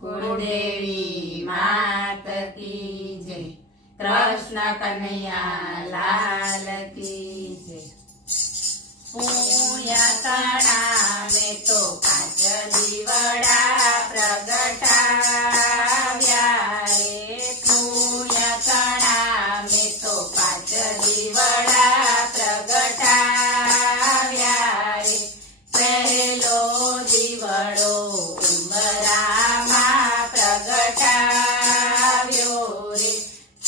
कुलदेवी मात की जय। कृष्ण कन्हैया लाल की जय। पुण्यतणा में तो 5 दीवड़ा प्रगटाव्या रे। पुण्यतणा में तो 5 दीवड़ा प्रगटाव्या रे। पहलो दीवड़ो उंबरामा प्रगटाव्यो रे।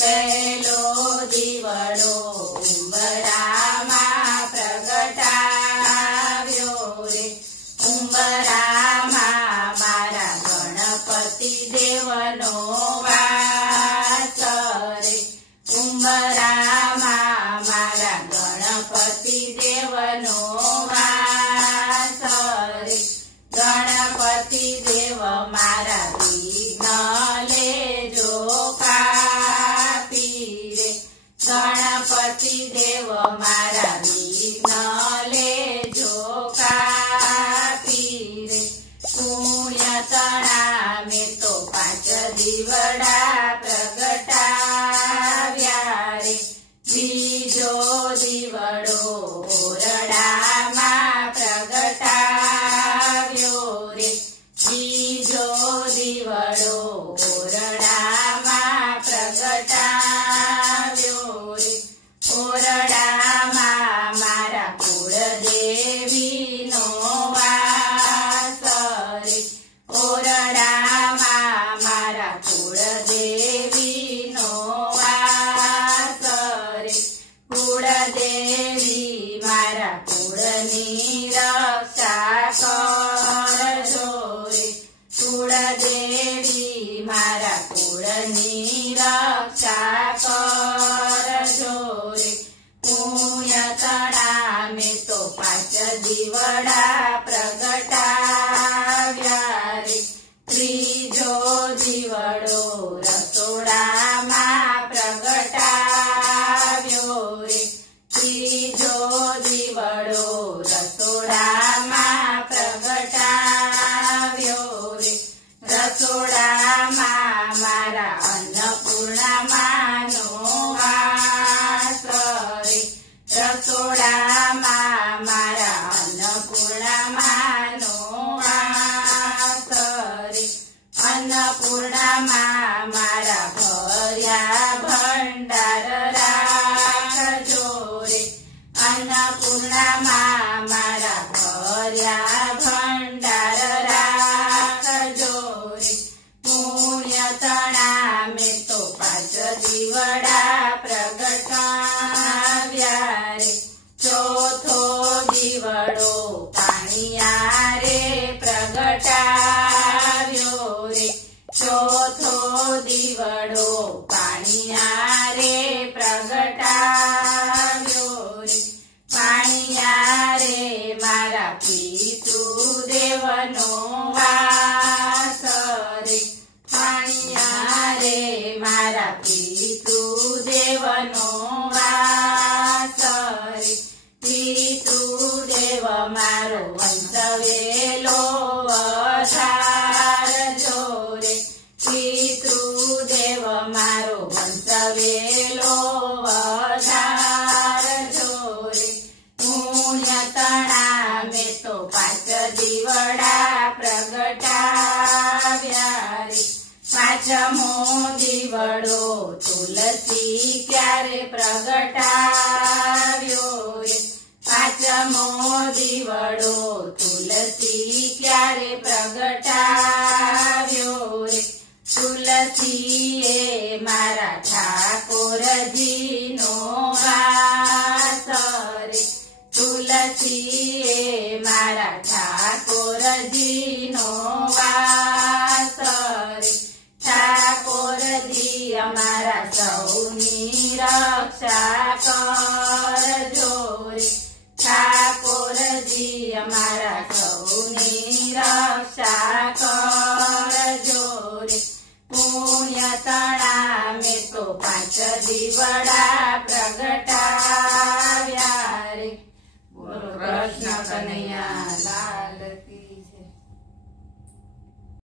पहलो दीवड़ो उंबरामा प्रगटाव्यो रे। उंबरामा मारा गणपति देवनो वास रे। उंबरामा मारा गणपति देवनो वास रे। गणपति देव मारा विघ्न लेजो कापी रे। गणपति देव मारा विघ्न लेजो कापी रे। पुण्यतणा में तो 5 दीवड़ा प्रगटाव्या रे। बीजो दीवड़ो ओरडामा प्रगटाव्यो रे। बीजो दीवड़ो ओरडामा प्रगटाव्यो रे। ओरडामा मारा कुलदेवी नो वास रे। ओरडामा मारा कुलदेवी नो वास रे। कुलदेवी मारा कुलनी रक्षा करजो रे। कुलदेवी मारा कुलनी रक्षा करजो रे। पुण्यतणा में तो 5 दीवड़ा प्रगटाव्या रे। त्रीजो दीवड़ो रसोडामा प्रगटाव्यो रे। त्रीजो दीवड़ो रसोडामा प्रगटाव्यो रे। रसोडामा मारा अन्नपूर्णा नो वास रे। रसोडामा मारा अन्नपूर्णा नो वास रे। अन्नपूर्णा मारा भर्या भंडार राखजो रे। अन्नपूर्णा मारा भर्या भंडार राखजो रे। पुण्यतणा में तो 5 दीवड़ा प्रगटाव्या रे। चौथो दीवड़ो पाणिया रे प्रगटाव्यो रे। चौथो दीवड़ो पाणिया रे प्रगटाव्यो रे। पाणिया रे मारा पितृदेवनो वास रे। पाणिया रे मारा पितृदेवनो वास रे। पितृदेव मारो वंशवेलो વધારજો રે। पितृदेव मारो वंशवेलो વધારજો રે। पुण्यतणा में तो 5 दीवड़ा प्रगटाव्या रे। 5मो दीवड़ो तुलसी क्यारे प्रगटाव्यो रे। 5मो दीवड़ो तुलसी क्यारे प्रगटाव्यो रे। तुलसी ए मारा ठाकोरजी नो वास रे। तुलसी ए मारा ठाकोरजी नो वास रे। ठाकोरजी अमारा सौनी रक्षा करजो रे। ठाकोरजी अमारा सौनी रक्षा करजो रे। पुण्यतणा में तो 5 दीवड़ा प्रगटाव्या रे। कृष्ण कन्हैया